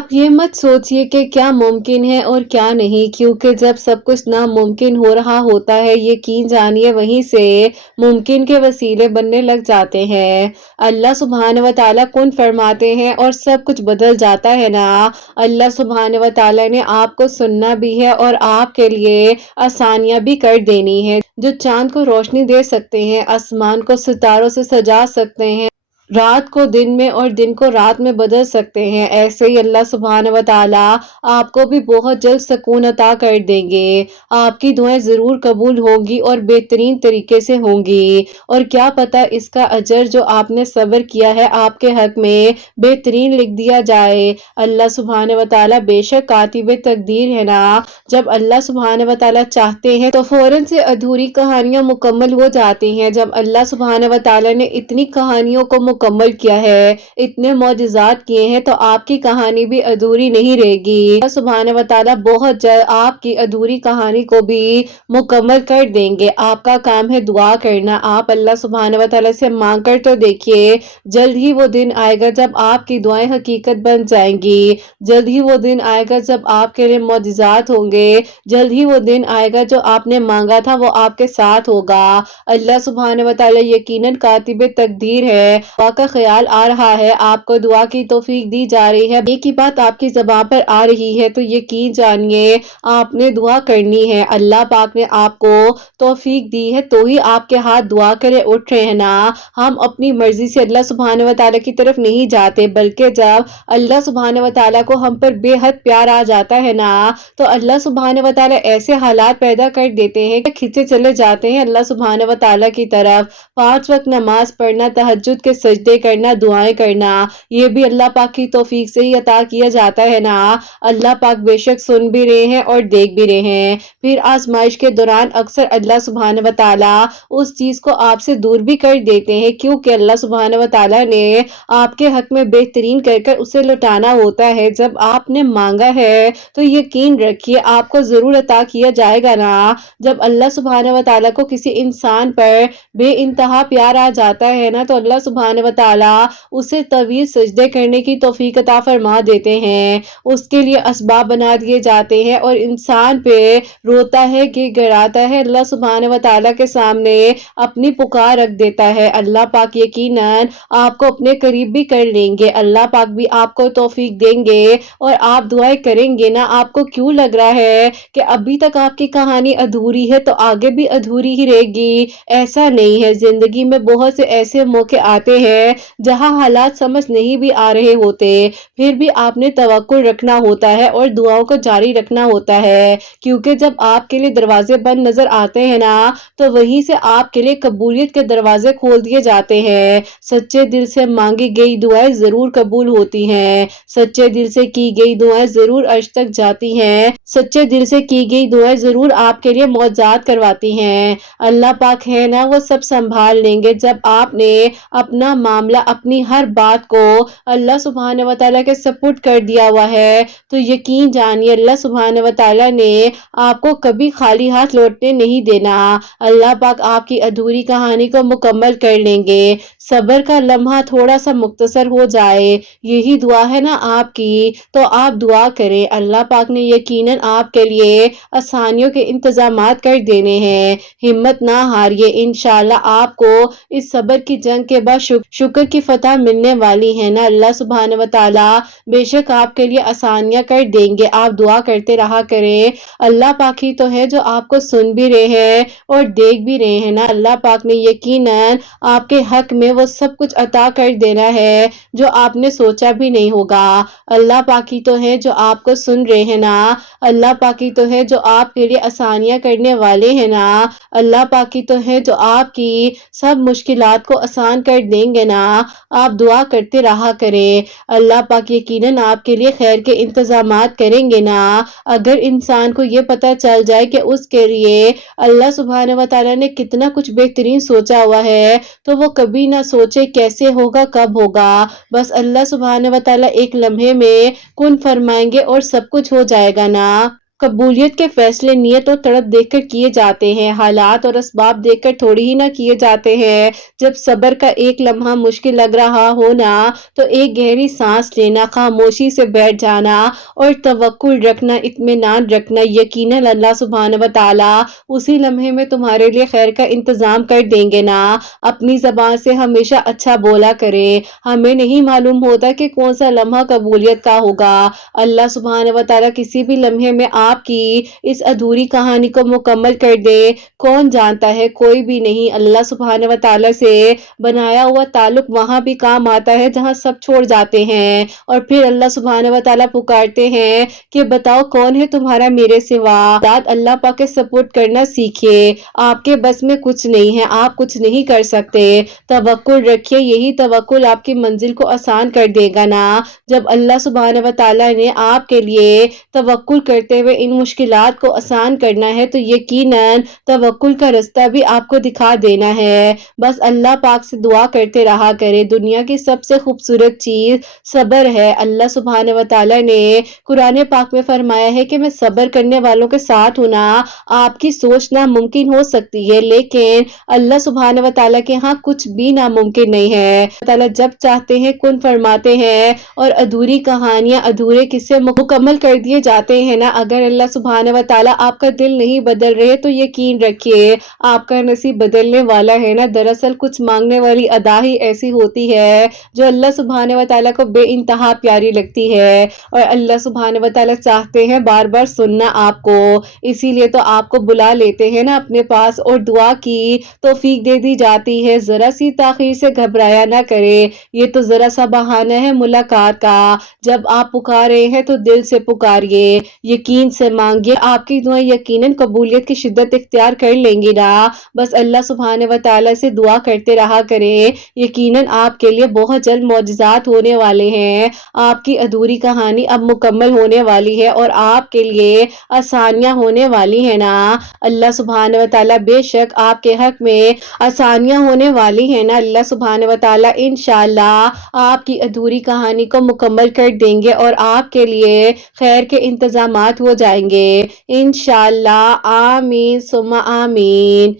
आप ये मत सोचिए कि क्या मुमकिन है और क्या नहीं, क्योंकि जब सब कुछ नामुमकिन हो रहा होता है, यकीन जानिए वहीं से मुमकिन के वसीले बनने लग जाते हैं। अल्लाह सुब्हान व तआला कुन फरमाते हैं और सब कुछ बदल जाता है ना। अल्लाह सुब्हान व तआला ने आपको सुनना भी है और आपके लिए आसानियां भी कर देनी है। जो चांद को रोशनी दे सकते हैं, आसमान को सितारों से सजा सकते हैं, रात को दिन में और दिन को रात में बदल सकते हैं, ऐसे ही अल्लाह सुब्हान व तआला आपको भी बहुत जल्द सुकून अता कर देंगे। आपकी दुआएं जरूर कबूल होंगी और बेहतरीन तरीके से होंगी। और क्या पता इसका अजर जो आपने सब्र किया है आपके हक में बेहतरीन लिख दिया जाए। अल्लाह सुब्हान व तआला बेशक कातिब तकदीर है ना। जब अल्लाह सुब्हान व तआला चाहते हैं तो फौरन से अधूरी कहानियां मुकम्मल हो जाती हैं। जब अल्लाह सुब्हान व तआला ने इतनी कहानियों को मुकम्मल किया है, इतने मौजिज़ात किए हैं, तो आपकी कहानी भी अधूरी नहीं रहेगी। अल्लाह सुब्हान व तआला बहुत जल्द आपकी अधूरी कहानी को भी मुकम्मल कर देंगे। आपका काम है दुआ करना। आप अल्लाह सुब्हान व तआला से मांग कर तो देखिए, जल्द ही वो दिन आएगा जब आपकी दुआएं हकीकत बन जाएंगी। जल्द ही वो दिन आएगा जब आपके लिए मौजिज़ात होंगे। जल्द ही वो दिन आएगा जो आपने मांगा था वो आपके साथ होगा। अल्लाह सुब्हान व तआला यकीनन कातिब तकदीर है। दुआ का ख्याल आ रहा है, आपको दुआ की तौफीक दी जा रही है, एक ही बात आपकी ज़बान पर आ रही है, तो यकीन जानिए आपने दुआ करनी है। अल्लाह पाक ने आपको तौफीक दी है तो ही आपके हाथ दुआ करे उठ रहे हैं ना। हम अपनी मर्जी से अल्लाह सुब्हान व तआला की तरफ नहीं जाते, बल्कि जब अल्लाह सुब्हान व तआला को हम पर बेहद प्यार आ जाता है ना, तो अल्लाह सुब्हान व तआला ऐसे हालात पैदा कर देते हैं कि खिंचे चले जाते हैं अल्लाह सुब्हान व तआला की तरफ। 5 वक्त नमाज पढ़ना, तहज्जुद के सजदे करना, दुआएं करना, ये भी अल्लाह पाक की तौफीक से ही अता किया जाता है ना। अल्लाह पाक बेशक सुन भी रहे हैं और देख भी रहे हैं। फिर आजमाइश के दौरान अक्सर अल्लाह सुब्हान व तआला उस चीज को आपसे दूर भी कर देते हैं, क्योंकि अल्लाह सुब्हान व तआला ने आपके हक में बेहतरीन कर उसे लौटाना होता है। जब आपने मांगा है तो यकीन रखिए आपको जरूर अता किया जाएगा ना। जब अल्लाह सुब्हान व तआला को किसी इंसान पर बेइंतहा प्यार आ जाता है ना, तो अल्लाह सुब्हान व तआला उसे तवील सजदे करने की तौफीक अता फरमा देते हैं। उसके लिए असबाब बना दिए जाते हैं और इंसान पे रोता है, गिड़गिड़ाता है, अल्लाह सुब्हान व तआला के सामने अपनी पुकार रख देता है। अल्लाह पाक यकीनन आपको अपने करीब भी कर लेंगे। अल्लाह पाक भी आपको तौफीक देंगे और आप दुआएं करेंगे ना। आपको क्यों लग रहा है कि अभी तक आपकी कहानी अधूरी है तो आगे भी अधूरी ही रहेगी? ऐसा नहीं है। जिंदगी में बहुत से ऐसे मौके आते हैं जहां हालात समझ नहीं भी आ रहे होते, फिर भी आपने तवक्कुल रखना होता है और दुआओं को जारी रखना होता है, क्योंकि जब आपके लिए दरवाजे बंद नजर आते हैं ना, तो वहीं से आपके लिए कबूलियत के दरवाजे खोल दिए जाते हैं। सच्चे दिल से मांगी गई दुआएं जरूर कबूल होती हैं। सच्चे दिल से की गई दुआएं जरूर अर्श तक जाती हैं। सच्चे दिल से की गई दुआएं जरूर आपके लिए मौजज़ात करवाती हैं। अल्लाह पाक है ना, वो सब संभाल लेंगे। जब आपने अपना मामला, अपनी हर बात को अल्लाह सुब्हान व तआला के सपुर्द कर दिया हुआ है, तो यकीन जानिए अल्लाह सुब्हान व तआला ने आपको कभी खाली हाथ लौटने नहीं देना। अल्लाह पाक आपकी अधूरी कहानी को मुकम्मल कर लेंगे। सब्र का लम्हा थोड़ा सा मुख्तसर हो जाए, यही दुआ है ना आपकी, तो आप दुआ करें। अल्लाह पाक ने यकीनन आपके लिए आसानियों के इंतजामात कर देने हैं। हिम्मत ना हारिए, इंशाअल्लाह आपको इस सब्र की जंग के बाद शुक्र की फतह मिलने वाली है ना। अल्लाह सुब्हान व तआला बेशक आपके लिए आसानियां कर देंगे। आप दुआ करते रहा करें। अल्लाह पाक ही तो है जो आपको सुन भी रहे हैं और देख भी रहे हैं ना। अल्लाह पाक ने यकीनन आपके हक में वो सब कुछ अता कर देना है जो आपने सोचा भी नहीं होगा। अल्लाह पाक ही तो है जो आपको सुन रहे हैं ना। अल्लाह पाक ही तो है जो आपके लिए आसानियां करने वाले हैं ना। अल्लाह पाक ही तो है जो आपकी सब मुश्किलात को आसान कर देंगे ना। आप दुआ करते रहा करें। अल्लाह पाक यकीनन आपके लिए खैर के इंतजामात करेंगे ना। अगर इंसान को ये पता चल जाए कि उसके लिए अल्लाह सुब्हान व तआला ने कितना कुछ बेहतरीन सोचा हुआ है, तो वो कभी ना सोचे कैसे होगा, कब होगा। बस अल्लाह सुब्हान व तआला एक लम्हे में कुन फरमाएंगे और सब कुछ हो जाएगा ना। कबूलियत के फैसले नियत और तड़प देखकर किए जाते हैं, हालात और असबाब देखकर थोड़ी ही ना किए जाते हैं। जब सब्र का एक लम्हा मुश्किल लग रहा हो ना, तो एक गहरी सांस लेना, खामोशी से बैठ जाना और तवक्कुल रखना, इत्मीनान रखना, यकीनन अल्लाह सुब्हान व तआला उसी लम्हे में तुम्हारे लिए खैर का इंतजाम कर देंगे ना। अपनी जबान से हमेशा अच्छा बोला करें। हमें नहीं मालूम होता कि कौन सा लम्हा कबूलियत का होगा। अल्लाह सुब्हान व तआला किसी भी लम्हे में आपकी इस अधूरी कहानी को मुकम्मल कर दे, कौन जानता है, कोई भी नहीं। अल्लाह सुब्हान व तआला से बनाया हुआ ताल्लुक वहां भी काम आता है जहां सब छोड़ जाते हैं, और फिर अल्लाह सुब्हान व तआला पुकारते हैं कि बताओ कौन है तुम्हारा मेरे सिवा। दाद अल्लाह पाक के सपोर्ट करना सीखिए। आपके बस में कुछ नहीं है, आप कुछ नहीं कर सकते। तवक्कुल रखिए, यही तवक्कुल आपकी मंजिल को आसान कर देगा ना। जब अल्लाह सुब्हान व तआला ने आपके लिए तवक्कुल करते हुए इन मुश्किलात को आसान करना है, तो यकीनन तवक्कुल का रास्ता भी आपको दिखा देना है। बस अल्लाह पाक से दुआ करते रहा करें। दुनिया की सबसे खूबसूरत चीज सब्र है। अल्लाह सुब्हान व तआला ने कुरान पाक में फरमाया है कि मैं सब्र करने वालों के साथ हूं ना। आपकी सोच नामुमकिन हो सकती है, लेकिन अल्लाह सुब्हान व तआला के यहाँ कुछ भी नामुमकिन नहीं है। ताला जब चाहते हैं कुन फरमाते हैं और अधूरी कहानियां, अधूरे किस्से मुकम्मल कर दिए जाते हैं ना। अगर अल्लाह सुब्हान व तआला आपका दिल नहीं बदल रहे तो यकीन रखिए आपका नसीब बदलने वाला है ना। दरअसल कुछ मांगने वाली अदा ही ऐसी होती है जो अल्लाह सुब्हान व तआला को बेइंतहा प्यारी लगती है, और अल्लाह सुब्हान व तआला चाहते हैं बार बार सुनना आपको, इसीलिए तो आपको बुला लेते हैं ना अपने पास और दुआ की तौफीक दे दी जाती है। जरा सी ताखीर से घबराया ना करे, ये तो जरा सा बहाना है मुलाकात का। जब आप पुकार रहे हैं तो दिल से पुकारिए, यकीन से मांगिए, आपकी दुआ यकीनन कबूलियत की शिद्दत इख्तियार कर लेंगी ना। बस अल्लाह सुब्हान व तआला से दुआ करते रहा करें, यकीनन आपके लिए बहुत जल्द मौजज़ात होने वाले हैं। आपकी अधूरी कहानी अब मुकम्मल होने वाली है और आपके लिए आसानियां होने वाली है ना। अल्लाह सुब्हान व तआला बेशक आपके हक में आसानियां होने वाली है ना। अल्लाह सुब्हान व तआला इंशाअल्लाह आपकी अधूरी कहानी को मुकम्मल कर देंगे और आपके लिए खैर के इंतजामात हो जाएंगे इंशाअल्लाह। आमीन सुम्मा आमीन।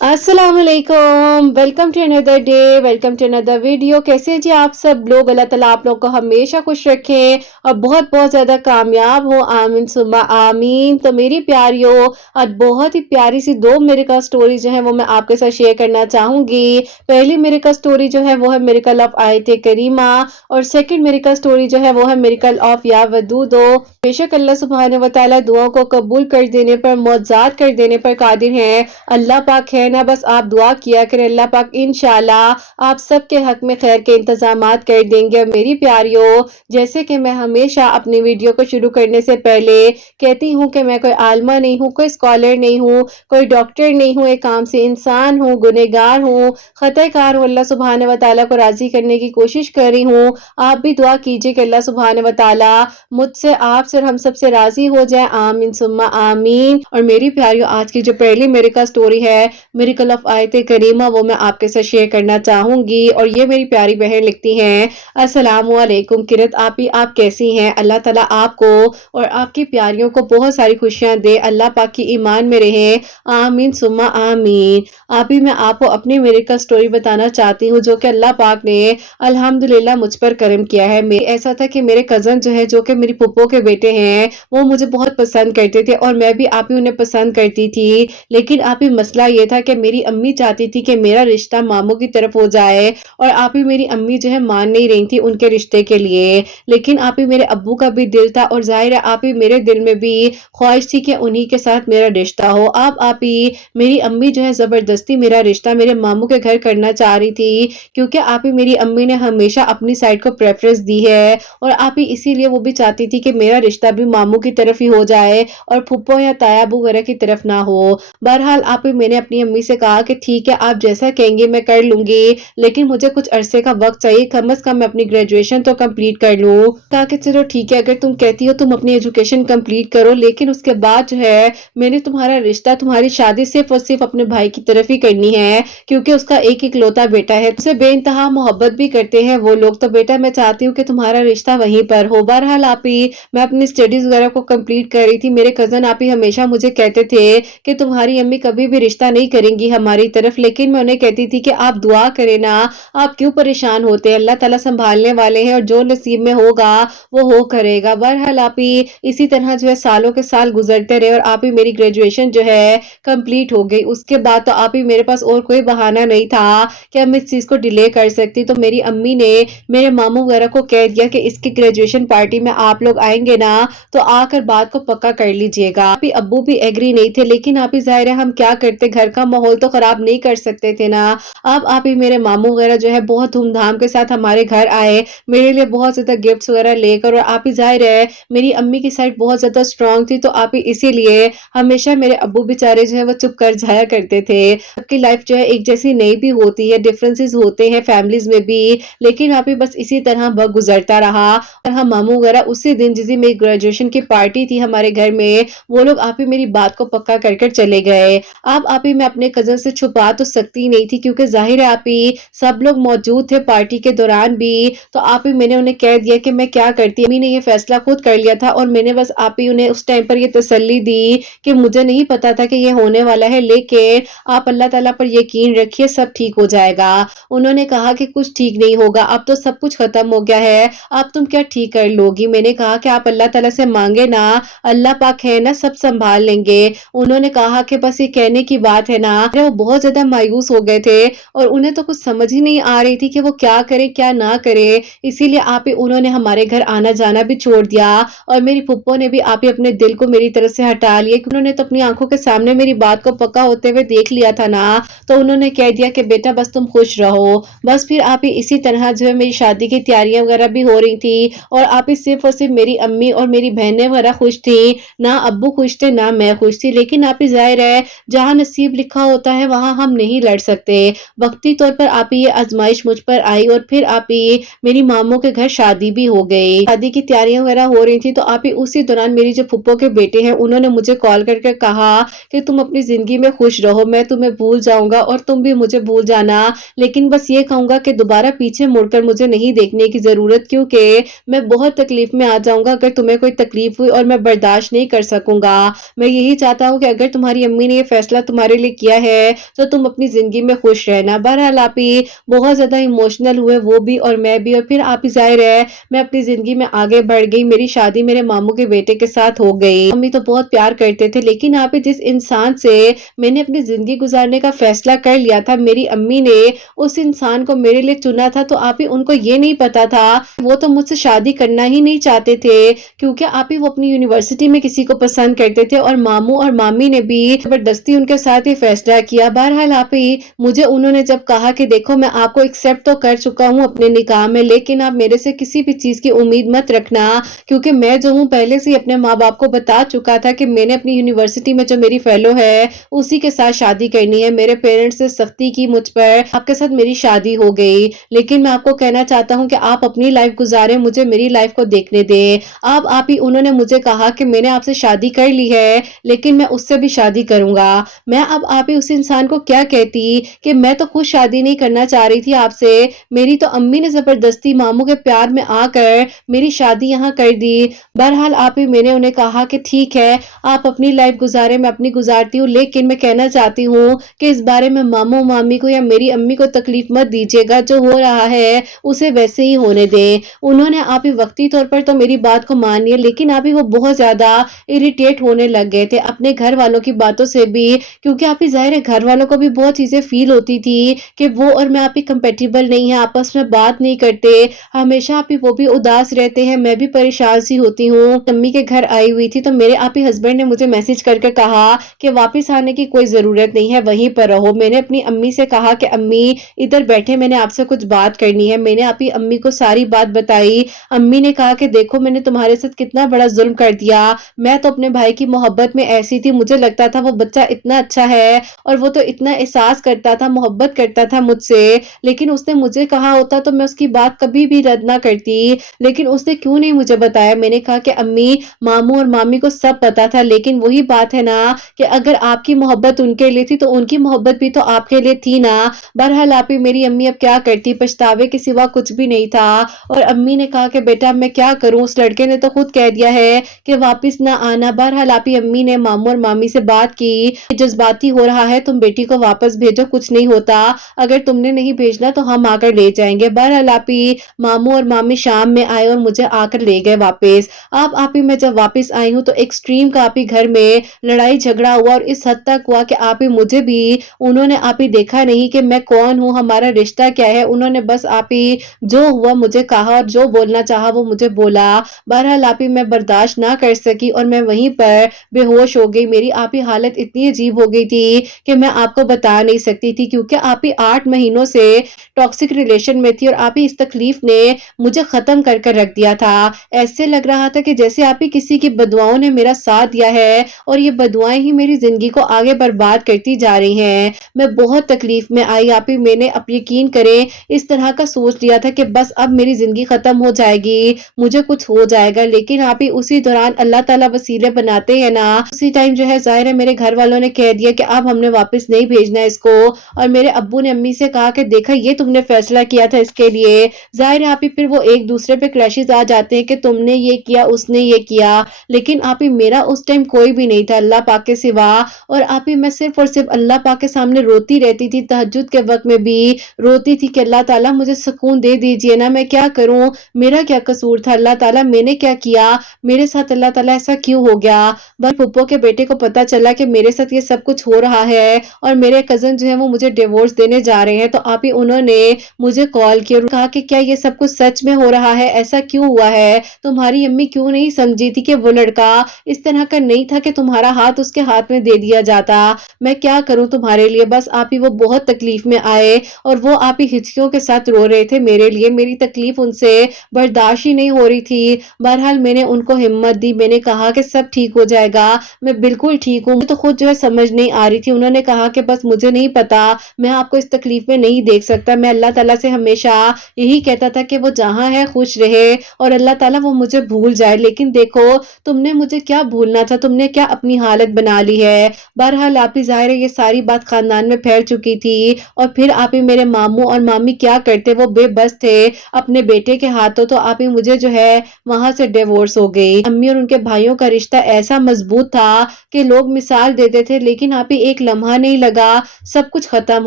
अस्सलामुअलैकुम, welcome to another day, welcome to another video. कैसे हैं जी आप सब लोग? अल्लाह ताला आप लोगों को हमेशा खुश रखें और बहुत बहुत ज़्यादा कामयाब हो, आमीन सुम्मा आमीन। तो मेरी प्यारियों, आज बहुत ही प्यारी सी दो मिरेकल स्टोरी जो है वो मैं आपके साथ शेयर करना चाहूँगी। पहली मिरेकल स्टोरी जो है वो है मिरेकल ऑफ आयत करीमा, और सेकंड मिरेकल स्टोरी जो है वो है मिरेकल ऑफ या वदूदो। बेशक अल्लाह सुब्हानहू व तआला दुआओं को कबूल कर देने पर, मौजज़ात कर देने पर कादिर है। अल्लाह पाक है ना, बस आप दुआ किया करें, अल्लाह पाक इंशाल्लाह आप सबके हक में खैर के इंतजामात कर देंगे। मेरी प्यारियों, जैसे कि मैं हमेशा अपनी वीडियो को शुरू करने से पहले कहती हूँ कि मैं कोई आलमा नहीं हूँ, कोई स्कॉलर नहीं हूँ, कोई डॉक्टर नहीं हूँ, एक आम से इंसान हूँ, गुनहगार हूँ, खताकार हूँ। अल्लाह सुब्हानहू व तआला को राजी करने की कोशिश कर रही हूँ। आप भी दुआ कीजिए कि अल्लाह सुब्हानहू व तआला मुझसे, आपसे और हम सबसे राजी हो जाए, आमीन सुम्मा आमीन। और मेरी प्यारियों, आज की जो पहली मिरेकल स्टोरी है मिरेकल ऑफ आयत करीमा, वो मैं आपके साथ शेयर करना चाहूंगी। और ये मेरी प्यारी बहन लिखती हैं, अस्सलामु अलैकुम किरत आपी, आप कैसी हैं? अल्लाह ताला आपको और आपकी प्यारियों को बहुत सारी खुशियां दे, अल्लाह पाक की ईमान में रहे, आमीन सुम्मा आमीन। आपी, मैं आपको अपनी मिरेकल स्टोरी बताना चाहती हूँ जो कि अल्लाह पाक ने अल्हम्दुलिल्लाह मुझ पर करम किया है। ऐसा था कि मेरे कज़न जो है, जो कि मेरी पुप्पो के बेटे हैं, वो मुझे बहुत पसंद करते थे और मैं भी आप ही उन्हें पसंद करती थी। लेकिन आप ही मसला ये था कि मेरी अम्मी चाहती थी कि मेरा रिश्ता मामू की तरफ हो जाए, और आप ही मेरी अम्मी जो है मान नहीं रही थी उनके रिश्ते के लिए। लेकिन आप ही मेरे अब्बू का भी दिल था, और जाहिर है आप ही मेरे दिल में भी ख्वाहिश थी कि उन्हीं के साथ मेरा रिश्ता हो। आप ही मेरी अम्मी जो है जबरदस्ती मेरा रिश्ता मेरे मामू के घर करना चाह रही थी, क्योंकि आप ही मेरी अम्मी ने हमेशा अपनी साइड को प्रेफरेंस दी है, और आप ही इसीलिए वो भी चाहती थी कि मेरा रिश्ता भी मामू की तरफ ही हो जाए और फुप्पो या तायाबू वगैरह की तरफ ना हो। बहरहाल आप ही मैंने अपनी अम्मी अम्मी से कहा कि ठीक है, आप जैसा कहेंगे मैं कर लूंगी, लेकिन मुझे कुछ अरसे का वक्त चाहिए, कम से कम मैं अपनी ग्रेजुएशन तो कंप्लीट कर लूं। कहा कि चलो ठीक है, अगर तुम कहती हो तुम अपनी एजुकेशन कंप्लीट करो, लेकिन उसके बाद जो है मैंने तुम्हारा रिश्ता, तुम्हारी शादी सिर्फ और सिर्फ अपने भाई की तरफ ही करनी है, क्योंकि उसका एक इकलौता बेटा है, उसे बेइंतहा मोहब्बत भी करते हैं वो लोग। तो बेटा मैं चाहती हूँ कि तुम्हारा रिश्ता वहीं पर हो। बहरहाल आप ही, मैं अपनी स्टडीज वगैरह को कंप्लीट कर रही थी। मेरे कजन आप ही हमेशा मुझे कहते थे कि तुम्हारी अम्मी कभी भी रिश्ता नहीं करेंगी हमारी तरफ, लेकिन मैं उन्हें कहती थी कि आप दुआ करें ना, आप क्यों परेशान होते हैं, अल्लाह ताला संभालने वाले हैं और जो नसीब में होगा वो हो करेगा। बहरहाल आप ही इसी तरह जो है सालों के साल गुजरते रहे और आप ही मेरी ग्रेजुएशन जो है कंप्लीट हो गई। उसके बाद तो आप ही मेरे पास और कोई बहाना नहीं था कि मैं इस चीज को डिले कर सकती। तो मेरी अम्मी ने मेरे मामू वगैरह को कह दिया कि इसकी ग्रेजुएशन पार्टी में आप लोग आएंगे ना, तो आकर बात को पक्का कर लीजिएगा। आप ही अब्बू भी एग्री नहीं थे, लेकिन आप ही जाहिर है हम क्या करते, घर का माहौल तो खराब नहीं कर सकते थे ना। अब आप ही मेरे मामू वगैरह जो है बहुत धूमधाम के साथ हमारे घर आए, मेरे लिए बहुत ज्यादा गिफ्ट्स वगैरह लेकर। और आप ही जाहिर है मेरी अम्मी की साइड बहुत ज्यादा स्ट्रांग थी, तो आप ही इसीलिए हमेशा मेरे अब्बू बेचारे जो है वो चुप कर जाया करते थे। सबकी लाइफ जो है एक जैसी नहीं भी होती है, डिफरेंसेस होते हैं फैमिलीज में भी, लेकिन आप ही बस इसी तरह वक्त गुजरता रहा। और हम मामू वगैरह उसी दिन जिस दिन मेरी ग्रेजुएशन की पार्टी थी हमारे घर में, वो लोग आप ही मेरी बात को पक्का कर कर चले गए। अब आप ही मैं अपने कजन से छुपा तो सकती नहीं थी, क्योंकि जाहिर है आप ही सब लोग मौजूद थे पार्टी के दौरान भी। तो आप ही मैंने उन्हें कह दिया कि मैं क्या करती, अम्मी ने ये फैसला खुद कर लिया था, और मैंने बस आप ही उन्हें उस टाइम पर ये तसल्ली दी कि मुझे नहीं पता था कि ये होने वाला है, लेकिन आप अल्लाह ताला पर यकीन रखिए सब ठीक हो जाएगा। उन्होंने कहा कि कुछ ठीक नहीं होगा, अब तो सब कुछ खत्म हो गया है, अब तुम क्या ठीक कर लोगी। मैंने कहा कि आप अल्लाह ताला से मांगे ना, अल्लाह पाक है ना, सब संभाल लेंगे। उन्होंने कहा कि बस ये कहने की बात है ना। वो बहुत ज्यादा मायूस हो गए थे और उन्हें तो कुछ समझ ही नहीं आ रही थी कि वो क्या करे क्या ना करे। इसीलिए आप ही उन्होंने हमारे घर आना जाना भी छोड़ दिया, और मेरी फुप्पो ने भी आप ही अपने दिल को मेरी तरफ से हटा लिया, कि उन्होंने तो अपनी आंखों के सामने मेरी बात को पक्का होते हुए देख लिया था ना। तो उन्होंने कह दिया कि बेटा बस तुम खुश रहो। बस फिर आप ही इसी तरह जो है मेरी शादी की तैयारियां वगैरह भी हो रही थी, और आप ही सिर्फ और सिर्फ मेरी अम्मी और मेरी बहनें वगैरह खुश थी, ना अब्बू खुश थे ना मैं खुश थी। लेकिन आप ही जाहिर है जहां नसीब लिखा होता है वहां हम नहीं लड़ सकते। वक्ती तौर पर आप ही ये आजमाइश मुझ पर आई, और फिर आप ही मेरी मामों के घर शादी भी हो गई। शादी की तैयारियां वगैरह हो रही थी, तो आप ही उसी दौरान मेरी जो फुप्पो के बेटे हैं उन्होंने मुझे कॉल करके कहा कि तुम अपनी जिंदगी में खुश रहो, मैं तुम्हें भूल जाऊंगा और तुम भी मुझे भूल जाना, लेकिन बस ये कहूंगा कि दोबारा पीछे मुड़कर मुझे नहीं देखने की जरूरत, क्योंकि मैं बहुत तकलीफ में आ जाऊंगा अगर तुम्हें कोई तकलीफ हुई, और मैं बर्दाश्त नहीं कर सकूंगा। मैं यही चाहता हूँ कि अगर तुम्हारी अम्मी ने ये फैसला तुम्हारे लिए किया है तो तुम अपनी जिंदगी में खुश रहना। बहरहाल आप ही बहुत ज्यादा इमोशनल हुए वो भी और मैं भी, और फिर आप ही जाहिर है मैं अपनी जिंदगी में आगे बढ़ गई। मेरी शादी मेरे मामू के बेटे के साथ हो गई। मम्मी तो बहुत प्यार करते थे, लेकिन आप ही जिस इंसान से मैंने अपनी जिंदगी गुजारने का फैसला कर लिया था, मेरी अम्मी ने उस इंसान को मेरे लिए चुना था। तो आप ही उनको ये नहीं पता था, वो तो मुझसे शादी करना ही नहीं चाहते थे, क्योंकि आप ही वो अपनी यूनिवर्सिटी में किसी को पसंद करते थे, और मामू और मामी ने भी जबरदस्ती उनके साथ ये फैसला किया। बहरहाल आप ही मुझे उन्होंने जब कहा कि देखो मैं आपको एक्सेप्ट तो कर चुका हूँ अपने निकाह में, लेकिन आप मेरे से किसी भी चीज की उम्मीद मत रखना, क्योंकि मैं जो हूँ पहले से ही अपने माँ बाप को बता चुका था कि मैंने अपनी यूनिवर्सिटी में जो मेरी फेलो है उसी के साथ शादी करनी है। मेरे पेरेंट्स ने सख्ती की मुझ पर, आपके साथ मेरी शादी हो गई, लेकिन मैं आपको कहना चाहता हूँ कि आप अपनी लाइफ गुजारे, मुझे मेरी लाइफ को देखने दें। अब आप ही उन्होंने मुझे कहा कि मैंने आपसे शादी कर ली है, लेकिन मैं उससे भी शादी करूंगा। मैं अब आप ही उस इंसान को क्या कहती कि मैं तो खुद शादी नहीं करना चाह रही थी आपसे, मेरी तो अम्मी ने जबरदस्ती मामू के प्यार में आकर मेरी शादी यहाँ कर दी। बहरहाल आप ही मैंने उन्हें कहा कि ठीक है आप अपनी लाइफ गुजारे, मैं अपनी गुजारती हूँ, लेकिन मैं कहना चाहती हूँ कि इस बारे में मामू मामी को या मेरी अम्मी को तकलीफ मत दीजिएगा, जो हो रहा है उसे वैसे ही होने दें। उन्होंने आप ही वक्ती तौर पर तो मेरी बात को मान लिया, लेकिन आप ही वो बहुत ज्यादा इरिटेट होने लग गए थे अपने घर वालों की बातों से भी, क्योंकि आप ही जाहिर है घर वालों को भी बहुत चीजें फील होती थी कि वो और मैं आप ही कंपेटेबल नहीं है, आपस में बात नहीं करते, हमेशा आप ही वो भी उदास रहते हैं, मैं भी परेशान सी होती हूँ। अम्मी के घर आई हुई थी तो मेरे आप ही हस्बैंड ने मुझे मैसेज करके कहा कि वापस आने की कोई जरूरत नहीं है, वहीं पर रहो। मैंने अपनी अम्मी से कहा कि अम्मी इधर बैठे, मैंने आपसे कुछ बात करनी है। मैंने आप ही अम्मी को सारी बात बताई। अम्मी ने कहा कि देखो मैंने तुम्हारे साथ कितना बड़ा जुल्म कर दिया, मैं तो अपने भाई की मोहब्बत में ऐसी थी, मुझे लगता था वो बच्चा इतना अच्छा है, اور وہ تو اتنا احساس کرتا تھا، محبت کرتا تھا مجھ سے، لیکن اس نے مجھے کہا ہوتا تو میں اس کی بات کبھی بھی رد نہ کرتی، لیکن اس نے کیوں نہیں مجھے بتایا؟ میں نے کہا کہ امی، ماموں اور مامی کو سب پتا تھا، لیکن وہی بات ہے نا کہ اگر آپ کی محبت ان کے لیے تھی تو ان کی محبت بھی تو آپ کے لیے تھی نا۔ بہرحال آپ ہی میری امی اب کیا کرتی، پچھتاوے کے سوا کچھ بھی نہیں تھا۔ اور امی نے کہا کہ بیٹا میں کیا کروں، اس لڑکے نے تو خود کہہ دیا ہے کہ واپس نہ آنا۔ بہرحال آپ ہی امی نے ماموں اور مامی سے بات کی، جذباتی ہو رہا ہے، تم بیٹی کو واپس بھیجو، کچھ نہیں ہوتا، اگر تم نے نہیں بھیجنا تو ہم آ کر لے جائیں گے۔ بہرحال آپ ہی ماموں اور مامی شام میں آئے اور مجھے آ کر لے گئے واپس۔ آپ ہی میں جب واپس آئی ہوں تو ایکسٹریم کا آپ ہی گھر میں لڑائی جھگڑا ہوا، اور اس حد تک ہوا کہ آپ ہی مجھے بھی انہوں نے آپ ہی دیکھا نہیں کہ میں کون ہوں، ہمارا رشتہ کیا ہے، انہوں نے بس آپ ہی جو ہوا مجھے کہا اور جو بولنا چاہا وہ مجھے بولا۔ بہرحال آپ ہی میں برداشت نہ کر سکی اور میں وہیں پر بے ہوش ہو گئی۔ میری آپ ہی حالت اتنی عجیب ہو گئی تھی کہ میں آپ کو بتا نہیں سکتی تھی، کیونکہ آپ ہی 8 مہینوں سے ٹاکسک ریلیشن میں تھی اور آپ ہی اس تکلیف نے مجھے ختم کر کر رکھ دیا تھا۔ ایسے لگ رہا تھا کہ جیسے آپ ہی کسی کی بددعاؤں نے میرا ساتھ دیا ہے اور یہ بددعائیں ہی میری زندگی کو آگے برباد کرتی جا رہی ہیں۔ میں بہت تکلیف میں آئی آپ ہی، میں نے اب یقین کریں اس طرح کا سوچ لیا تھا کہ بس اب میری زندگی ختم ہو جائے گی، مجھے کچھ ہو جائے گا، لیکن آپ ہی اسی دوران اللہ تعالیٰ وسیلے بناتے ہیں نا، اسی ٹائم جو ہے ظاہر ہے میرے گھر والوں نے کہہ دیا کہ اب ہم نے واپس نہیں بھیجنا اس کو، اور میرے ابو نے امی سے کہا کہ دیکھا یہ تم نے فیصلہ کیا تھا اس کے لیے۔ ظاہر ہے آپ ہی پھر وہ ایک دوسرے پہ کلیشز آ جاتے ہیں کہ تم نے یہ کیا، اس نے یہ کیا، لیکن آپ ہی میرا اس ٹائم کوئی بھی نہیں تھا اللہ پاک کے سوا، اور آپ ہی میں صرف اور صرف اللہ پاک کے سامنے روتی رہتی تھی، تہجد کے وقت میں بھی روتی تھی کہ اللہ تعالیٰ مجھے سکون دے دیجئے نا، میں کیا کروں، میرا کیا قصور تھا اللہ تعالیٰ، میں نے کیا کیا، میرے ساتھ اللہ تعالیٰ ایسا کیوں ہو گیا۔ بس پھپھو کے بیٹے کو پتا چلا کہ میرے ساتھ یہ سب کچھ ہو رہا ہے اور میرے کزن جو ہے وہ مجھے ڈیورس دینے جا رہے ہیں، تو آپ ہی انہوں نے مجھے کال کیا اور کہا کہ کیا یہ سب کچھ سچ میں ہو رہا ہے، ایسا کیوں ہوا ہے، تمہاری امی کیوں نہیں سمجھی تھی کہ وہ لڑکا اس طرح کا نہیں تھا کہ تمہارا ہاتھ اس کے ہاتھ میں دے دیا جاتا، میں کیا کروں تمہارے لیے۔ بس آپ ہی وہ بہت تکلیف میں آئے اور وہ آپ ہی ہچکیوں کے ساتھ رو رہے تھے میرے لیے، میری تکلیف ان سے برداشت ہی نہیں ہو رہی تھی۔ بہرحال میں نے ان کو ہمت دی، میں نے کہا کہ سب ٹھیک ہو جائے گا، میں بالکل ٹھیک ہوں، مجھے تو خود جو ہے سمجھ نہیں آ رہی تھی۔ انہوں نے کہا کہ بس مجھے نہیں پتا، میں آپ کو اس تکلیف میں نہیں دیکھ سکتا، میں اللہ تعالیٰ سے ہمیشہ یہی کہتا تھا کہ وہ جہاں ہے خوش رہے اور اللہ تعالیٰ وہ مجھے بھول جائے، لیکن دیکھو تم نے مجھے کیا بھولنا تھا، تم نے کیا اپنی حالت بنا لی ہے۔ بہرحال آپ ہی ظاہر ہے یہ ساری بات خاندان میں پھیل چکی تھی، اور پھر آپ ہی میرے ماموں اور مامی کیا کرتے، وہ بے بس تھے اپنے بیٹے کے ہاتھوں، تو آپ ہی مجھے جو ہے وہاں سے ڈیورس ہو گئی۔ امی اور ان کے بھائیوں کا رشتہ ایسا مضبوط تھا کہ لوگ مثال دیتے تھے، لیکن آپ ہی ایک لمحہ نہیں لگا سب کچھ ختم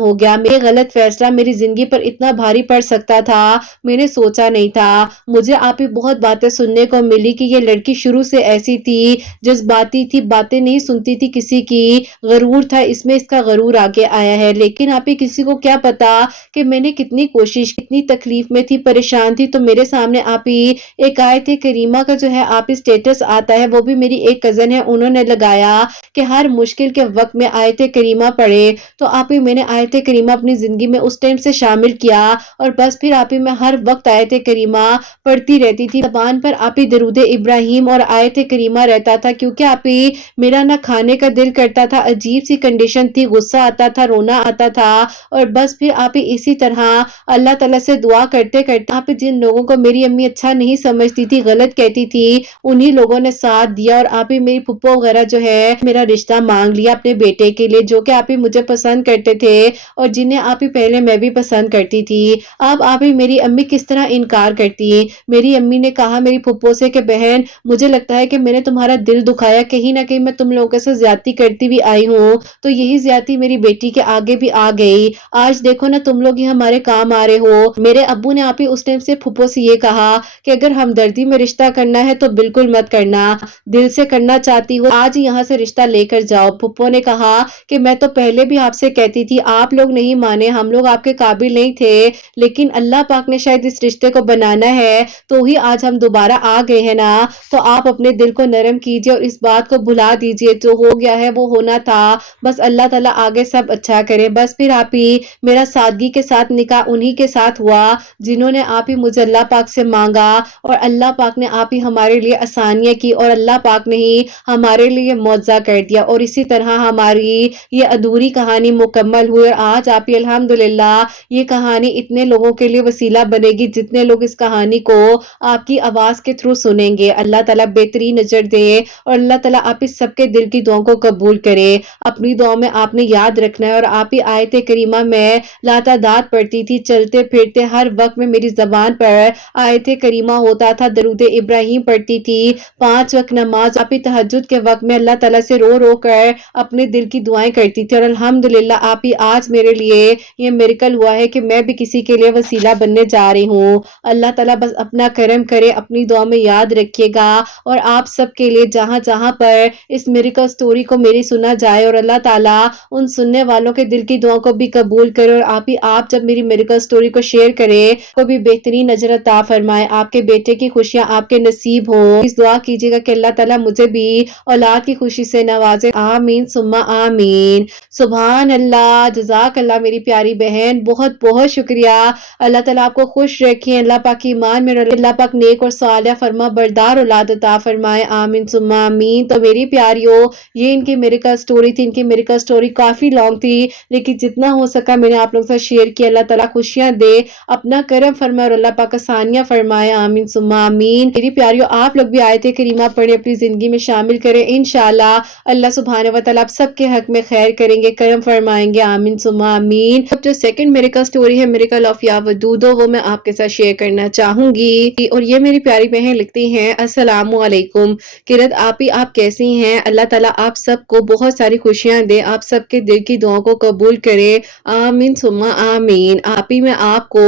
ہو گیا۔ میرے غلط فیصلہ میری زندگی پر اتنا بھاری پڑ سکتا تھا میں نے سوچا نہیں تھا۔ مجھے آپ ہی بہت باتیں سننے کو ملی کہ یہ لڑکی شروع سے ایسی تھی، جذباتی تھی، باتیں نہیں سنتی تھی کسی کی، غرور تھا اس میں، اس کا غرور آگے آیا ہے، لیکن آپ ہی کسی کو کیا پتا کہ میں نے کتنی کوشش، کتنی تکلیف میں تھی، پریشان تھی، تو میرے سامنے آپ ہی ایک آیت کریمہ کا جو ہے آپ ہی اسٹیٹس آتا ہے، وہ بھی میری ایک کزن ہے انہوں نے لگایا کہ ہر مشکل کے وقت میں آیت کریمہ پڑھے، تو آپ ہی میں نے آیت کریمہ اپنی زندگی میں اس ٹائم سے شامل کیا، اور بس پھر آپ ہی میں ہر وقت آیت کریمہ پڑھتی رہتی تھی، زبان پر آپ ہی درود ابراہیم اور آیت کریمہ رہتا تھا، کیونکہ آپ ہی میرا نہ کھانے کا دل کرتا تھا، عجیب سی کنڈیشن تھی، غصہ آتا تھا، رونا آتا تھا، اور بس پھر آپ ہی اسی طرح اللہ تعالیٰ سے دعا کرتے کرتے، آپ جن لوگوں کو میری امی اچھا نہیں سمجھتی تھی، غلط کہتی تھی، انہی لوگوں نے ساتھ دیا، اور آپ ہی میری پھپھو وغیرہ جو ہے میرا رشتہ مانگ لیا اپنے بیٹے کے لیے، جو کہ آپ ہی مجھے پسند کرتے تھے اور جنہیں آپ ہی پہلے میں بھی پسند کرتی تھی۔ اب آپ ہی میری امی کس طرح انکار کرتی ہیں؟ میری امی نے کہا میری پھپھو سے کہ بہن مجھے لگتا ہے کہ میں نے تمہارا دل دکھایا، کہیں نہ کہیں میں تم لوگوں سے زیادتی کرتی بھی آئی ہوں، تو یہی زیادتی میری بیٹی کے آگے بھی آ گئی، آج دیکھو نا تم لوگ ہی ہمارے کام آ رہے ہو۔ میرے ابو نے آپ ہی اس ٹائم سے پھپھو سے یہ کہا کہ اگر ہمدردی میں رشتہ کرنا ہے تو بالکل مت کرنا، دل سے کرنا چاہتی ہو آج ہی یہاں سے رشتہ لے کر جاؤ۔ پھپھو نے کہا کہ میں تو پہلے بھی آپ سے کہتی تھی، آپ لوگ نہیں مانے، ہم لوگ آپ کے قابل نہیں تھے، لیکن اللہ پاک نے شاید اس رشتے کو بنانا ہے تو ہی آج ہم دوبارہ آ گئے ہیں نا، تو آپ اپنے دل کو نرم کیجئے اور اس بات کو بھلا دیجئے، جو ہو گیا ہے وہ ہونا تھا، بس اللہ تعالیٰ آگے سب اچھا کرے۔ بس پھر آپ ہی میرا سادگی کے ساتھ نکاح انہی کے ساتھ ہوا جنہوں نے آپ ہی مجھے اللہ پاک سے مانگا، اور اللہ پاک نے آپ ہی ہمارے لیے آسانیاں کی، اور اللہ پاک نے ہی ہمارے لیے معجزہ کر دیا، اور اسی طرح ہماری یہ ادھوری کہانی مکمل ہوئی اور آج آپ ہی الحمدللہ یہ کہانی اتنے لوگوں کے لیے وسیلہ بنے گی جتنے لوگ اس کہانی کو آپ کی آواز کے تھرو سنیں گے۔ اللہ تعالیٰ بہترین اجر دے اور اللہ تعالیٰ آپ اس سب کے دل کی دعاؤں کو قبول کرے۔ اپنی دعاؤں میں آپ نے یاد رکھنا ہے اور آپ ہی آیت کریمہ میں لاتعداد پڑھتی تھی، چلتے پھرتے ہر وقت میں میری زبان پر آیت کریمہ ہوتا تھا، درود ابراہیم پڑھتی تھی، 5 وقت نماز آپ ہی تہجد کے وقت میں اللہ تعالیٰ سے رو رو کر اپنے دل کی دعائیں کرتی تھی اور الحمدللہ آپ ہی آج میرے لیے یہ میریکل ہوا ہے کہ میں بھی کسی کے لیے وسیلہ بننے جا رہی ہوں۔ اللہ تعالیٰ بس اپنا کرم کرے، اپنی دعا میں یاد رکھیے گا اور آپ سب کے لیے جہاں جہاں پر اس میریکل سٹوری کو میری سنا جائے اور اللہ تعالیٰ ان سننے والوں کے دل کی دعاؤں کو بھی قبول کرے اور آپ جب میری میریکل سٹوری کو شیئر کرے کو بھی بہترین اجر عطا فرمائے، آپ کے بیٹے کی خوشیاں آپ کے نصیب ہوں۔ اس دعا کیجیے گا کہ اللہ تعالیٰ مجھے بھی اولاد کی خوشی سے نوازے، آمین ثم آمین۔ سبحان اللہ، جزاک اللہ میری پیاری بہن، بہت بہت شکریہ۔ اللہ تعالیٰ آپ کو خوش رکھیں، اللہ پاک کی ایمان میں اللہ پاک نیک اور صالح فرما بردار اولاد عطا فرمائے، آمین ثم آمین۔ تو میری پیاریوں، یہ ان کی میریکل سٹوری تھی۔ ان کی میریکل سٹوری کافی لانگ تھی لیکن جتنا ہو سکا میں نے آپ لوگوں سے شیئر کیا۔ اللہ تعالیٰ خوشیاں دے، اپنا کرم فرمائے اور اللہ پاک آسانیاں فرمائے، آمین ثم آمین۔ میری پیاریوں، آپ لوگ بھی آیت کریمہ پڑھیں، اپنی زندگی میں شامل کریں، انشاءاللہ اللہ سبحانہ و تعالیٰ آپ سب کے حق میں خیر کریں گے، کرم فرمائیں گے، آمین ثم آمین۔ اب جو سیکنڈ میریکل سٹوری ہے، میریکل آف یا ودودو، وہ میں آپ کے ساتھ شیئر کرنا چاہوں گی اور یہ میری پیاری بہن لکھتی ہیں، السلام علیکم کرت آپ ہی، آپ کیسی ہیں؟ اللہ تعالیٰ آپ سب کو بہت ساری خوشیاں دے، آپ سب کے دل کی دعاؤں کو قبول کرے، آمین ثم آمین۔ آپ ہی میں آپ کو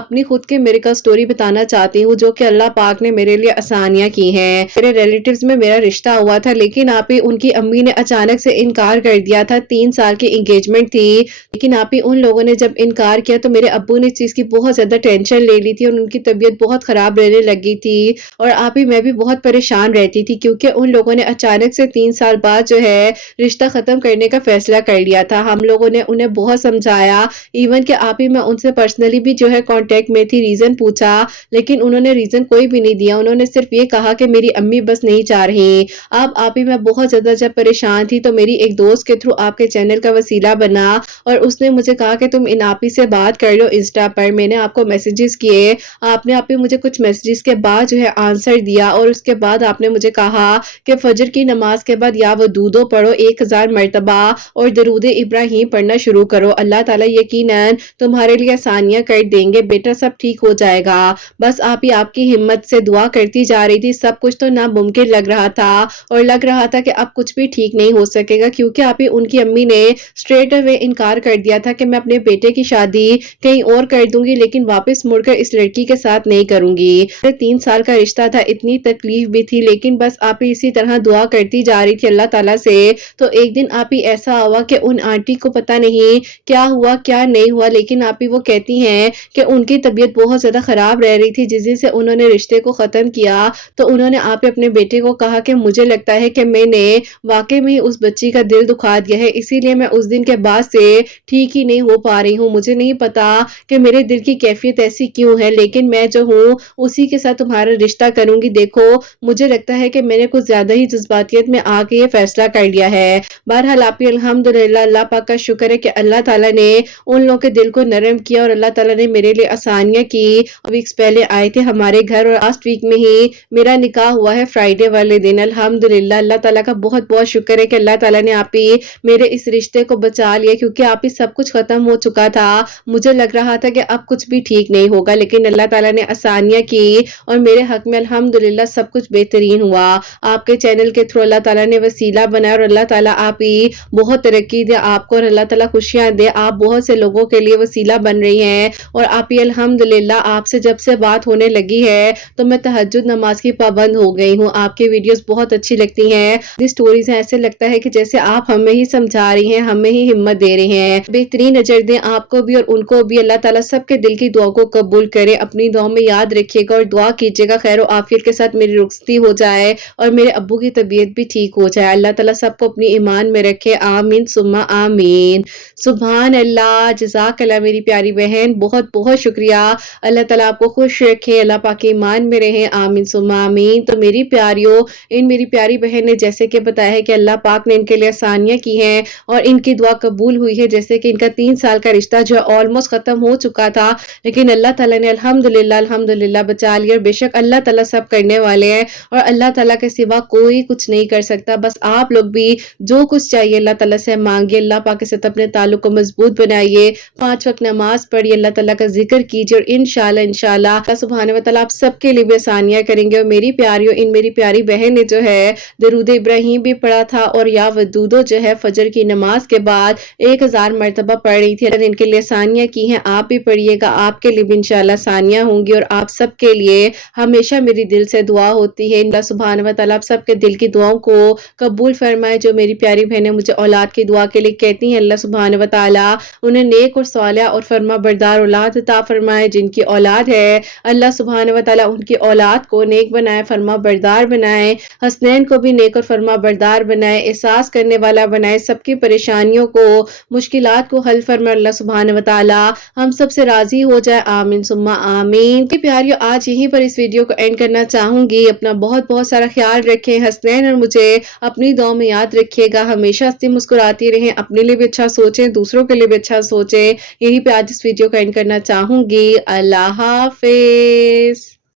اپنی خود کے میریکل سٹوری بتانا چاہتی ہوں جو کہ اللہ پاک نے میرے لیے آسانیاں کی ہیں۔ میرے ریلیٹیوز میں میرا رشتہ ہوا تھا لیکن آپ ہی ان کی امی نے اچانک سے انکار کر دیا تھا، 3 سال کی انگیجمنٹ تھی لیکن آپ ہی ان لوگوں نے جب انکار کیا تو میرے ابو نے اس چیز کی بہت زیادہ ٹینشن لے لی تھی اور ان کی طبیعت بہت خراب رہنے لگی تھی اور آپ ہی میں بھی بہت پریشان رہتی تھی کیونکہ ان لوگوں نے اچانک سے 3 سال بعد جو ہے رشتہ ختم کرنے کا فیصلہ کر لیا تھا۔ ہم لوگوں نے انہیں بہت سمجھایا، ایون کہ آپ ہی میں ان سے پرسنلی بھی جو ہے کانٹیکٹ میں تھی، ریزن پوچھا لیکن انہوں نے ریزن کوئی بھی نہیں دیا، انہوں نے صرف یہ کہا کہ میری امی بس نہیں چاہ رہی۔ اب آپ ہی میں بہت زیادہ جب پریشان تھی تو میری ایک دوست کے تھرو آپ کے چینل کا وسیلہ بنا اور اس نے مجھے کہا کہ تم ان آپ ہی سے بات کر لو انسٹا پر۔ میں نے آپ کو میسیجز کیے، آپ نے آپ ہی مجھے کچھ میسیجز کے بعد جو ہے آنسر دیا اور اس کے بعد آپ نے مجھے کہا کہ فجر کی نماز کے بعد یا ودودو پڑھو 1000 مرتبہ اور درود ابراہیم پڑھنا شروع کرو، اللہ تعالیٰ یقیناً تمہارے لیے آسانیاں کر دیں گے، بیٹا سب ٹھیک ہو جائے گا۔ بس آپ ہی آپ کی ہمت سے دعا کرتی جا رہی تھی، سب کچھ تو ناممکن لگ رہا تھا اور لگ رہا تھا کہ اب کچھ بھی ٹھیک نہیں ہو سکے گا کیونکہ آپ ہی ان کی امی نے اسٹریٹ اوے انکار کر دیا تھا کہ میں اپنے بیٹے کی شادی کہیں اور کر دوں گی لیکن واپس مڑ کر اس لڑکی کے ساتھ نہیں کروں گی۔ 3 سال کا رشتہ تھا، اتنی تکلیف بھی تھی لیکن بس آپ ہی اسی طرح دعا کرتی جا رہی تھی اللہ تعالیٰ سے۔ تو ایک دن آپ ہی ایسا ہوا کہ ان آنٹی کو پتہ نہیں کیا ہوا کیا نہیں ہوا لیکن آپ ہی وہ کہتی ہیں کہ ان کی طبیعت بہت زیادہ خراب رہ رہی تھی جس دن سے انہوں نے رشتے کو ختم کیا تو انہوں نے آپ اپنے بیٹے کو کہا کہ مجھے لگتا ہے کہ میں نے واقعی میں اس بچی کا دل دکھا دیا ہے، اسی لیے میں اس دن کے بعد سے ٹھیک ہی نہیں ہو پا رہی ہوں، مجھے نہیں پتا کہ میرے دل کی کیفیت ایسی کیوں ہے لیکن میں جو ہوں اسی کے ساتھ تمہارا رشتہ کروں گی۔ دیکھو مجھے لگتا ہے کہ میں نے کچھ زیادہ ہی جذباتیت میں آ کے یہ فیصلہ کر لیا ہے۔ بہرحال آپ الحمدللہ اللہ پاک کا شکر ہے کہ اللہ تعالیٰ نے ان لوگوں کے دل کو نرم کیا اور اللہ تعالیٰ نے میرے لیے آسانیاں کی۔ ویکس پہلے آئے تھے ہمارے گھر اور لاسٹ ویک میں ہی میرا نکاح ہوا ہے فرائیڈے والے دن، الحمدللہ اللہ تعالیٰ کا بہت بہت شکر ہے کہ اللہ تعالیٰ نے آپ ہی میرے اس رشتے کو بچا لیا کیونکہ آپ ہی سب کچھ ختم ہو چکا تھا، مجھے لگ رہا تھا کہ اب کچھ بھی ٹھیک نہیں ہوگا لیکن اللہ تعالیٰ نے آسانیاں کی اور میرے حق میں الحمدللہ سب کچھ بہترین ہوا۔ آپ کے چینل کے تھرو اللہ تعالیٰ نے وسیلہ بنایا اور اللہ تعالیٰ آپ ہی بہت ترقی دے آپ کو اور اللہ تعالیٰ خوشیاں دے، آپ بہت سے لوگوں کے لیے وسیلہ بن رہی ہیں اور آپ ہی الحمدللہ آپ سے جب سے بات ہونے لگی ہے تو میں تہجد نماز کی پابند ہو گئی ہوں، آپ کی ویڈیوز بہت اچھی لگتی ہیں، سٹوریز ہیں ایسے لگتا ہے کہ جیسے آپ ہمیں ہی سمجھا رہی ہیں، ہمیں ہی ہمت دے رہے ہیں، بہترین اجر دیں آپ کو بھی اور ان کو بھی، اللہ تعالیٰ سب کے دل کی دعا کو قبول کرے۔ اپنی دعا میں یاد رکھیے گا اور دعا کیجیے گا خیر و عافیت کے ساتھ میری رخصتی ہو جائے اور میرے ابو کی طبیعت بھی ٹھیک ہو جائے، اللہ تعالیٰ سب کو اپنی ایمان میں رکھے، آمین ثم آمین۔ سبحان اللہ، جزاک اللہ میری پیاری بہن، بہت بہت شکریہ، اللہ تعالیٰ آپ کو خوش رکھے، اللہ پاک ایمان میں رہیں، آمین ثم آمین۔ تو میری پیاریوں، ان میری پیاری بہن نے جیسے کہ بتایا ہے کہ اللہ پاک نے ان کے لیے آسانیاں की हैं और इनकी दुआ कबूल हुई है। जैसे कि इनका 3 साल का रिश्ता जो है ऑलमोस्ट खत्म हो चुका था, लेकिन अल्लाह ताला ने अल्हम्दुलिल्लाह बचा लिया। और बेशक अल्लाह ताला सब करने वाले हैं और अल्लाह ताला के सिवा कोई कुछ नहीं कर सकता। बस आप लोग भी जो कुछ चाहिए अल्लाह ताला से मांगिए, अल्लाह पाक के साथ अपने ताल्लुक को मजबूत बनाइए, 5 वक्त नमाज पढ़िए, अल्लाह ताला का जिक्र कीजिए और इंशाल्लाह अल्लाह सुब्हानहू व तआला आप सबके लिए भी आसानियां करेंगे। और मेरी प्यारियों, इन मेरी प्यारी बहन ने जो है दरूद इब्राहिम भी पढ़ा था और या वदूदो जो है फजर की नमाज के बाद 1000 मरतबा पढ़ रही थी। अगर इनके लिए आसानियां की हैं, आप भी पढ़िएगा, आपके लिए भी इंशाल्लाह आसानियां होंगी। और आप सबके लिए हमेशा मेरी दिल से दुआ होती है, अल्लाह सुब्हानहू व तआला आप सबके दिल की दुआओं को कबूल फरमाए। जो मेरी प्यारी बहनें मुझे औलाद की दुआ के लिए कहती हैं, अल्लाह सुब्हानहू व तआला उन्हें नेक और सालिहा और फरमा बरदार औलाद अता फरमाए। जिनकी औलाद है अल्लाह सुब्हानहू व तआला उनकी औलाद को नेक बनाए, फरमा बरदार बनाए, हसनैन को भी नेक और फरमा बरदार बनाए, एहसास करने वाला बनाए, सबकी परेशानियों को, मुश्किलात को हल फरमाए अल्लाह सुब्हानहू व तआला हम सब से राजी हो जाए। आमीन सुम्मा आमीन। कि प्यारियों, आज यहीं पर इस वीडियो को एंड करना चाहूंगी। अपना बहुत बहुत सारा ख्याल रखें, हसनैन और मुझे अपनी दुआ में याद रखिएगा। हमेशा हंसती मुस्कुराती रहें, अपने लिए भी अच्छा सोचें, दूसरों के लिए भी अच्छा सोचें। यहीं पे आज इस वीडियो को एंड करना चाहूंगी। अल्लाह हाफिज।